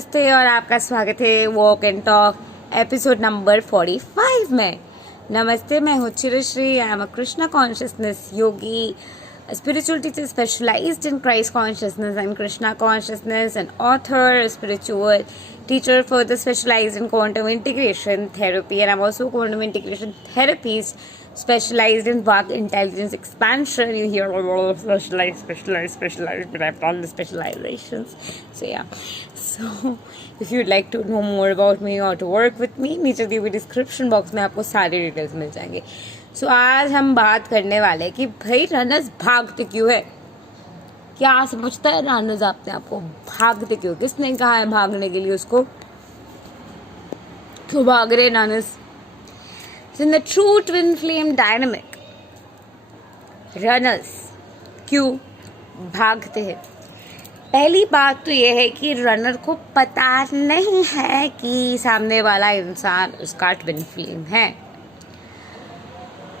नमस्ते और आपका स्वागत है walk and talk episode number 45 में। नमस्ते, मैं हूँ Chirashri. I am a Krishna consciousness yogi, a spiritual teacher specialized in Christ consciousness and Krishna consciousness, an author, a spiritual teacher further specialized in quantum integration therapy, and I'm also a quantum integration therapist specialized in Vak intelligence expansion. You hear a lot of specialized, but I've done the specializations. So yeah. So if you'd like to know more about me or to work with me, नीचे दी हुई description box में आपको सारी details मिल जाएंगे। सो आज हम बात करने वाले हैं कि भाई रनर्स भागते क्यों है। क्या समझता है रनर्स अपने आप को? भागते क्यों? किसने कहा है भागने के लिए उसको? क्यों भाग रहे runners? In the true twin flame dynamic, runners क्यों भागते हैं? पहली बात तो यह है कि रनर को पता नहीं है कि सामने वाला इंसान उसका ट्विन फ्लेम है।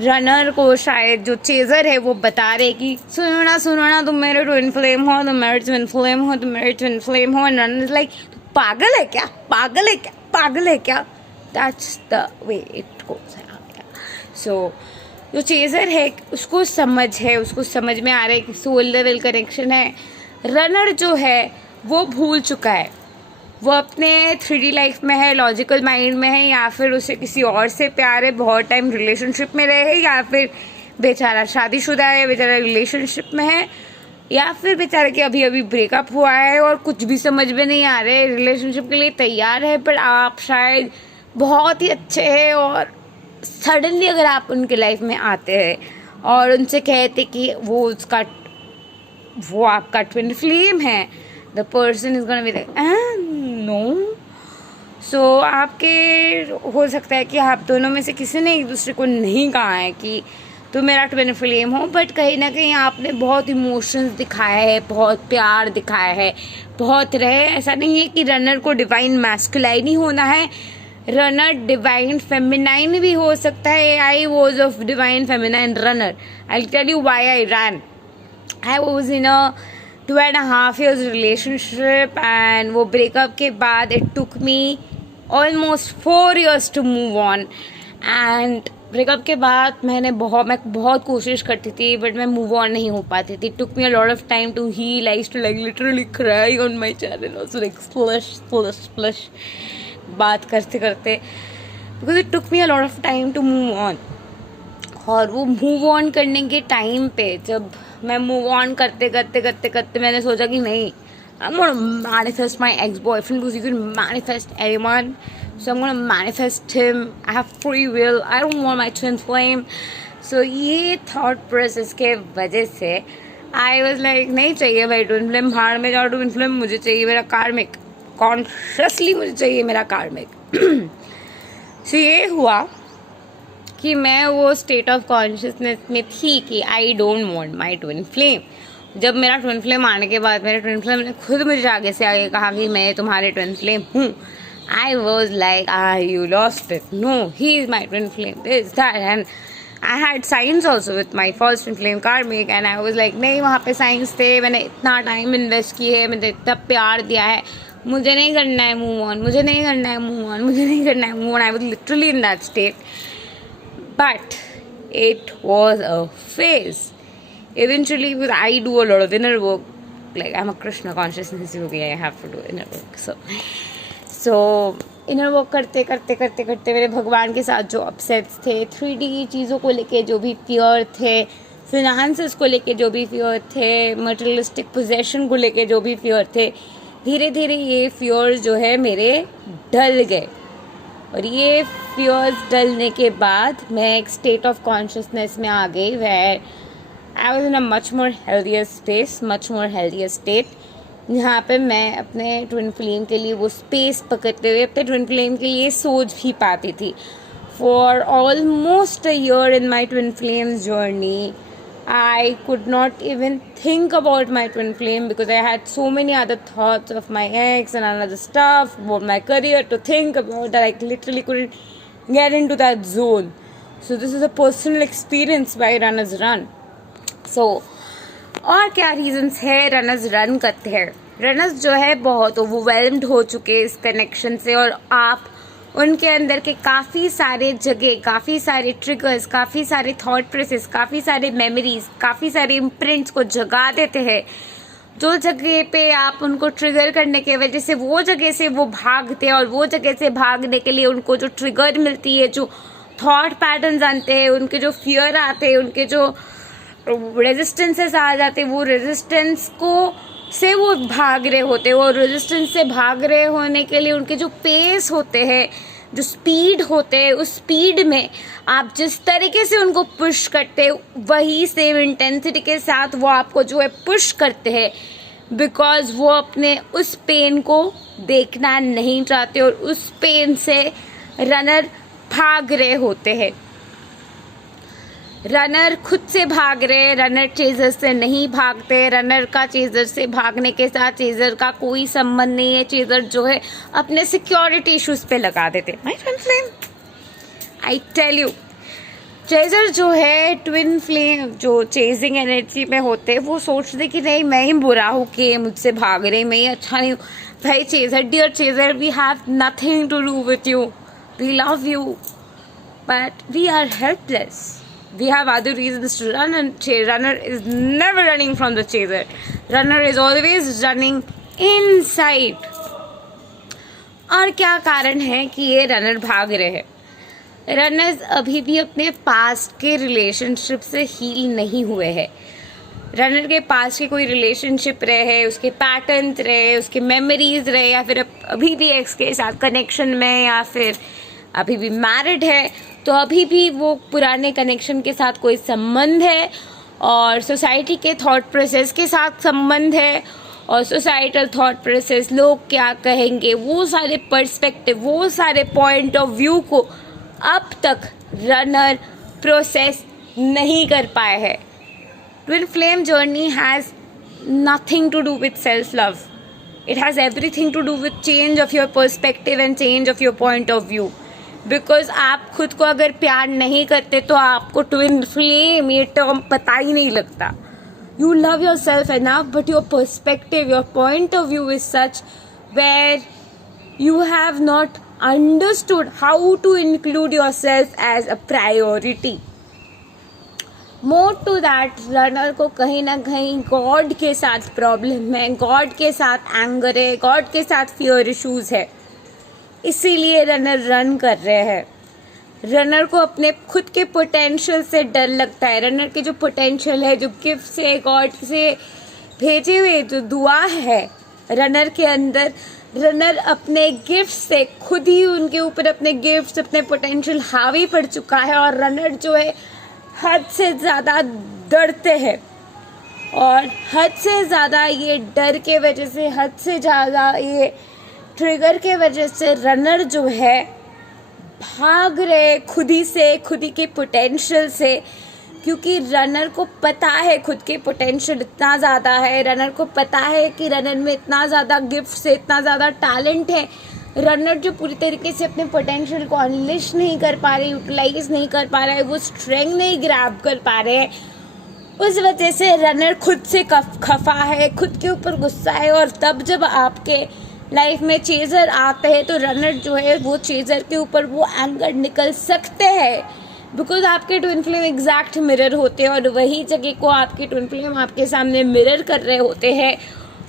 रनर को शायद जो चेजर है वो बता रहे कि सुनो ना तुम मेरे ट्विन फ्लेम हो, तुम मेरे ट्विन फ्लेम हो, तुम मेरे ट्विन फ्लेम हो। रनर इज लाइक पागल है क्या, पागल है क्या, पागल है क्या? That's the way it goes. So जो चेजर है उसको समझ है, उसको समझ में आ रहा है कि सोल लेवल कनेक्शन है। रनर जो है वो भूल चुका है, वो अपने 3D लाइफ में है, लॉजिकल माइंड में है, या फिर उसे किसी और से प्यार है, बहुत टाइम रिलेशनशिप में रहे, या फिर बेचारा शादीशुदा है, बेचारा रिलेशनशिप में है, या फिर बेचारा कि अभी अभी ब्रेकअप हुआ है और कुछ भी समझ में नहीं आ रहे, रिलेशनशिप के लिए तैयार है, पर आप शायद बहुत ही अच्छे हैं और सडनली अगर आप उनके लाइफ में आते हैं और उनसे कहते कि वो आपका ट्विन फ्लेम है, the person is gonna be like no. So आपके हो सकता है कि आप दोनों में से किसी ने एक दूसरे को नहीं कहा है कि तुम मेरा ट्विन फ्लेम हो, बट कहीं ना कहीं आपने बहुत इमोशंस दिखाए हैं, बहुत प्यार दिखाया है, बहुत रहे। ऐसा नहीं है कि रनर को डिवाइन मैस्कुलाइन ही होना है, रनर डिवाइन फेमिनाइन भी हो सकता है। I was of divine feminine runner. I tell you why I run. I was in a 2.5 years relationship, and वो breakup के बाद it took me almost 4 years to move on. And breakup के बाद मैं बहुत कोशिश करती थी, but मैं move on नहीं हो पाती थी. It took me a lot of time to heal. I used to like literally cry on my channel also, like splash बात करते करते, because it took me a lot of time to move on. और वो move on करने के time पे जब मैं मूव ऑन करते मैंने सोचा कि नहीं, I'm gonna manifest my ex-boyfriend because you can manifest anyone. So I'm gonna manifest him. I have free will. I don't want my twin flame. So ये thought process के वजह से I was like नहीं चाहिए भाई twin flame, भाड़ में जाओ ट्विन फ्लेम, मुझे चाहिए मेरा कार्मिक, कॉन्शियसली मुझे चाहिए मेरा कार्मिक। So ये हुआ कि मैं वो स्टेट ऑफ कॉन्शियसनेस में थी कि I don't want my twin flame. जब मेरा ट्विन फ्लेम आने के बाद मेरे ट्विन फ्लेम ने खुद मुझे आगे से आगे कहा कि मैं तुम्हारे ट्विन फ्लेम हूँ, I was like you lost it, no he is my twin flame, this that. And I had signs also with my first twin flame karmic, and I was like नहीं, वहाँ पे science थे, मैंने इतना time invest किया है, मैंने इतना प्यार दिया है, मुझे नहीं करना है मूव ऑन, मुझे नहीं करना है मूव ऑन, मुझे नहीं करना है move on. I was literally in that state. But it was a phase. Eventually, because I do a lot of inner work, like I'm a Krishna consciousness yogi, I have to do inner work. So inner work करते मेरे भगवान के साथ जो upsets थे, 3D चीज़ों को लेके जो भी फियर थे, फिनांसेस को लेके जो भी फियर थे, मटेरियलिस्टिक पोजेशन को लेके जो भी फियर थे, धीरे धीरे ये फियर जो है मेरे ढल गए। और ये फियर्स डलने के बाद मैं एक स्टेट ऑफ कॉन्शियसनेस में आ गई, where I was in a much more healthier state, जहाँ पे मैं अपने ट्विन फ्लेम के लिए वो स्पेस पकड़ते हुए अपने ट्विन फ्लेम के लिए सोच भी पाती थी। For almost a year in my twin flames journey, I could not even think about my twin flame because I had so many other thoughts of my ex and another stuff about my career to think about that I literally couldn't get into that zone. So this is a personal experience why runners run. So और क्या reasons है runners run करते हैं? Runners जो है बहुत overwhelmed हो चुके हैं इस कनेक्शन से, और आप उनके अंदर के काफ़ी सारे जगह, काफ़ी सारे ट्रिगर्स, काफ़ी सारे थॉट प्रोसेस, काफ़ी सारे मेमोरीज, काफ़ी सारे इम्प्रिंट्स को जगा देते हैं, जो जगह पे आप उनको ट्रिगर करने की वजह से वो जगह से वो भागते हैं, और वो जगह से भागने के लिए उनको जो ट्रिगर मिलती है, जो थॉट पैटर्न्स आते हैं, उनके जो फियर आते हैं, उनके जो रेजिस्टेंसेस आ जाते हैं, वो रेजिस्टेंस को से वो भाग रहे होते हैं। वो रेजिस्टेंस से भाग रहे होने के लिए उनके जो पेस होते हैं, जो स्पीड होते हैं, उस स्पीड में आप जिस तरीके से उनको पुश करते हैं, वही सेम इंटेंसिटी के साथ वो आपको जो है पुश करते हैं, बिकॉज वो अपने उस पेन को देखना नहीं चाहते, और उस पेन से रनर भाग रहे होते हैं। रनर खुद से भाग रहे, रनर चेजर से नहीं भागते। रनर का चेजर से भागने के साथ चेजर का कोई संबंध नहीं है। चेजर जो है अपने सिक्योरिटी इश्यूज पे लगा देते। आई टेल यू, चेजर जो है ट्विन फ्लेम जो चेजिंग एनर्जी में होते हैं, वो सोचते कि नहीं मैं ही बुरा हूँ कि मुझसे भाग रहे, मैं ही अच्छा नहीं हूँ। भाई chaser, dear chaser, we have nothing to do with you, we love you, but we are helpless. We have other reasons to run, and runner is never running from the chaser. Runner is always running inside. और क्या कारण है कि ये runner भाग रहे हैं? Runners अभी भी अपने पास्ट के रिलेशनशिप से हील नहीं हुए हैं। रनर के पास की कोई रिलेशनशिप रहे, उसके पैटर्न्स रहे, उसके मेमोरीज रहे, या फिर अभी भी एक्स के साथ कनेक्शन में, या फिर अभी भी मैरिड है, तो अभी भी वो पुराने कनेक्शन के साथ कोई संबंध है, और सोसाइटी के थॉट प्रोसेस के साथ संबंध है, और सोसाइटल थॉट प्रोसेस, लोग क्या कहेंगे, वो सारे पर्सपेक्टिव, वो सारे पॉइंट ऑफ व्यू को अब तक रनर प्रोसेस नहीं कर पाए हैं। Twin flame journey has nothing to do with self love. It has everything to do with change of your perspective and change of your point of view. Because आप खुद को अगर प्यार नहीं करते तो आपको ट्विन फ्लेम ये टर्म पता ही नहीं लगता. You love your self enough, but your perspective, your point of view is such where you have not understood how to include your self as a priority. More to that, runner को कहीं ना कहीं God के साथ problem है, God के साथ anger है, गॉड के साथ फियर इश्यूज है, इसीलिए रनर रन कर रहे हैं. रनर को अपने खुद के पोटेंशियल से डर लगता है. रनर के जो पोटेंशियल है, जो गिफ्ट से, गॉड से भेजे हुए जो दुआ है रनर के अंदर, रनर अपने गिफ्ट से खुद ही उनके ऊपर अपने गिफ्ट, अपने पोटेंशियल हावी पड़ चुका है, और रनर जो है हद से ज़्यादा डरते हैं, और हद से ज़्यादा ये डर के वजह से, हद से ज़्यादा ये ट्रिगर के वजह से रनर जो है भाग रहे खुद ही से, खुद ही के पोटेंशियल से, क्योंकि रनर को पता है खुद के पोटेंशियल इतना ज़्यादा है. रनर को पता है कि रनर में इतना ज़्यादा गिफ्ट है, इतना ज़्यादा टैलेंट है. रनर जो पूरी तरीके से अपने पोटेंशियल को अनलिश नहीं कर पा रहे, यूटिलाइज नहीं कर पा रहे, वो स्ट्रेंथ नहीं ग्रैब कर पा रहे हैं, उस वजह से रनर खुद से खफा है, खुद के ऊपर गुस्सा है. और तब जब आपके लाइफ में चेजर आते हैं तो रनर जो है वो चेजर के ऊपर वो एंगर निकल सकते हैं, बिकॉज आपके ट्विन फ्लेम एग्जैक्ट मिरर होते हैं, और वही जगह को आपके ट्विन फ्लेम आपके सामने मिरर कर रहे होते हैं,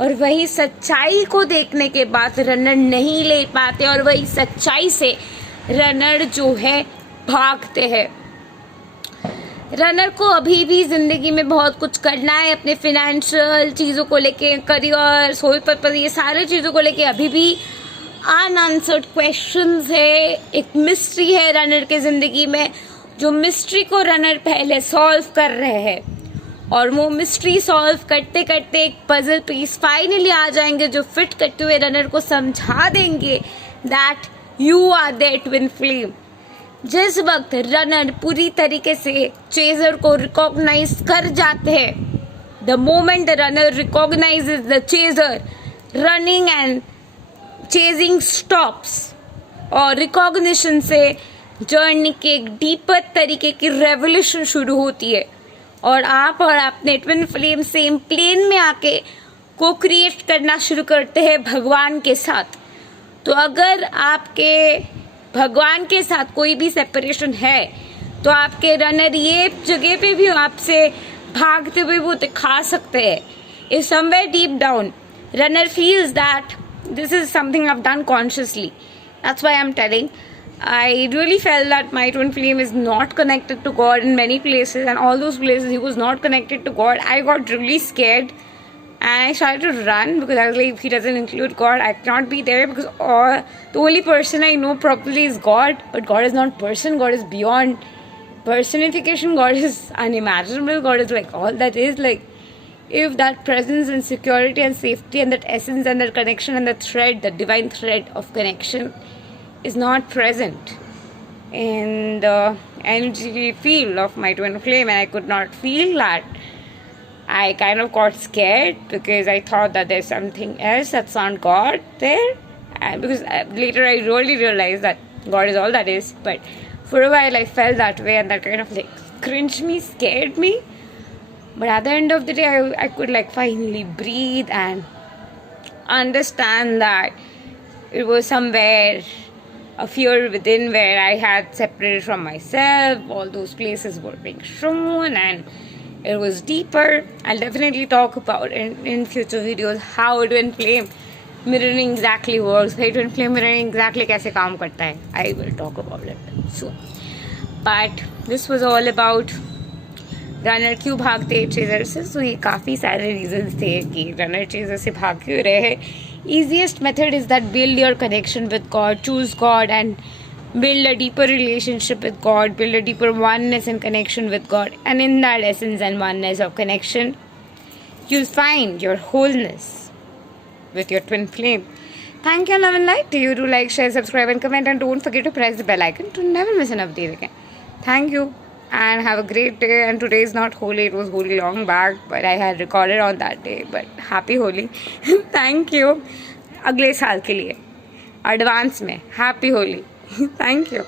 और वही सच्चाई को देखने के बाद रनर नहीं ले पाते, और वही सच्चाई से रनर जो है भागते हैं. रनर को अभी भी ज़िंदगी में बहुत कुछ करना है, अपने फिनेंशियल चीज़ों को लेके, करियर, सोल पर्पस, ये सारे चीज़ों को लेके अभी भी अनआंसर्ड क्वेश्चंस है. एक मिस्ट्री है रनर के ज़िंदगी में, जो मिस्ट्री को रनर पहले सॉल्व कर रहे हैं, और वो मिस्ट्री सॉल्व करते करते एक पजल पीस फाइनली आ जाएंगे, जो फिट करते हुए रनर को समझा देंगे that you are their twin flame. जिस वक्त रनर पूरी तरीके से चेजर को रिकॉग्नाइज कर जाते हैं, the moment the runner recognises the chaser, running and chasing stops. और रिकॉग्निशन से जर्नी के एक डीपर तरीके की रेवोल्यूशन शुरू होती है, और आप और अपने ट्विन फ्लेम सेम प्लेन में आके को क्रिएट करना शुरू करते हैं भगवान के साथ। तो अगर आपके भगवान के साथ कोई भी सेपरेशन है तो आपके रनर ये जगह पे भी आपसे भागते हुए वो दिखा सकते हैं। If somewhere deep down runner feels that this is something I've done consciously, that's why I'm telling. I really felt that my twin flame is not connected to God in many places, and all those places he was not connected to God. I got really scared and I started to run because I was like, if he doesn't include God, I cannot be there, because the only person I know properly is God. But God is not person. God is beyond personification. God is unimaginable. God is like all that is. Like, if that presence and security and safety and that essence and that connection and the thread, the divine thread of connection is not present in the energy field of my twin flame, and I could not feel that, I kind of got scared because I thought that there's something else that's not God there. And because later I really realized that God is all that is. But for a while I felt that way, and that kind of like cringed me, scared me. But at the end of the day, I could like finally breathe and understand that it was somewhere a fear within where I had separated from myself. All those places were being shown and it was deeper. I'll definitely talk about in future videos how twin flame mirroring exactly works. How twin flame mirroring exactly कैसे काम करता है. I will talk about it soon. But this was all about runner क्यों भागते हैं chaser से. सो ये काफ़ी सारे रीजंस थे कि रनर चेजर से भाग क्यों रहे हैं. Easiest method is that build your connection with God, choose God and build a deeper relationship with God, build a deeper oneness and connection with God, and in that essence and oneness of connection, you'll find your wholeness with your twin flame. Thank you, love and light. Do you do like, share, subscribe, and comment, and don't forget to press the bell icon to never miss an update again. Thank you, and have a great day. And today is not Holi; it was Holi long back, but I had recorded on that day. But happy Holi! Thank you. अगले साल के लिए advance में happy Holi. Thank you.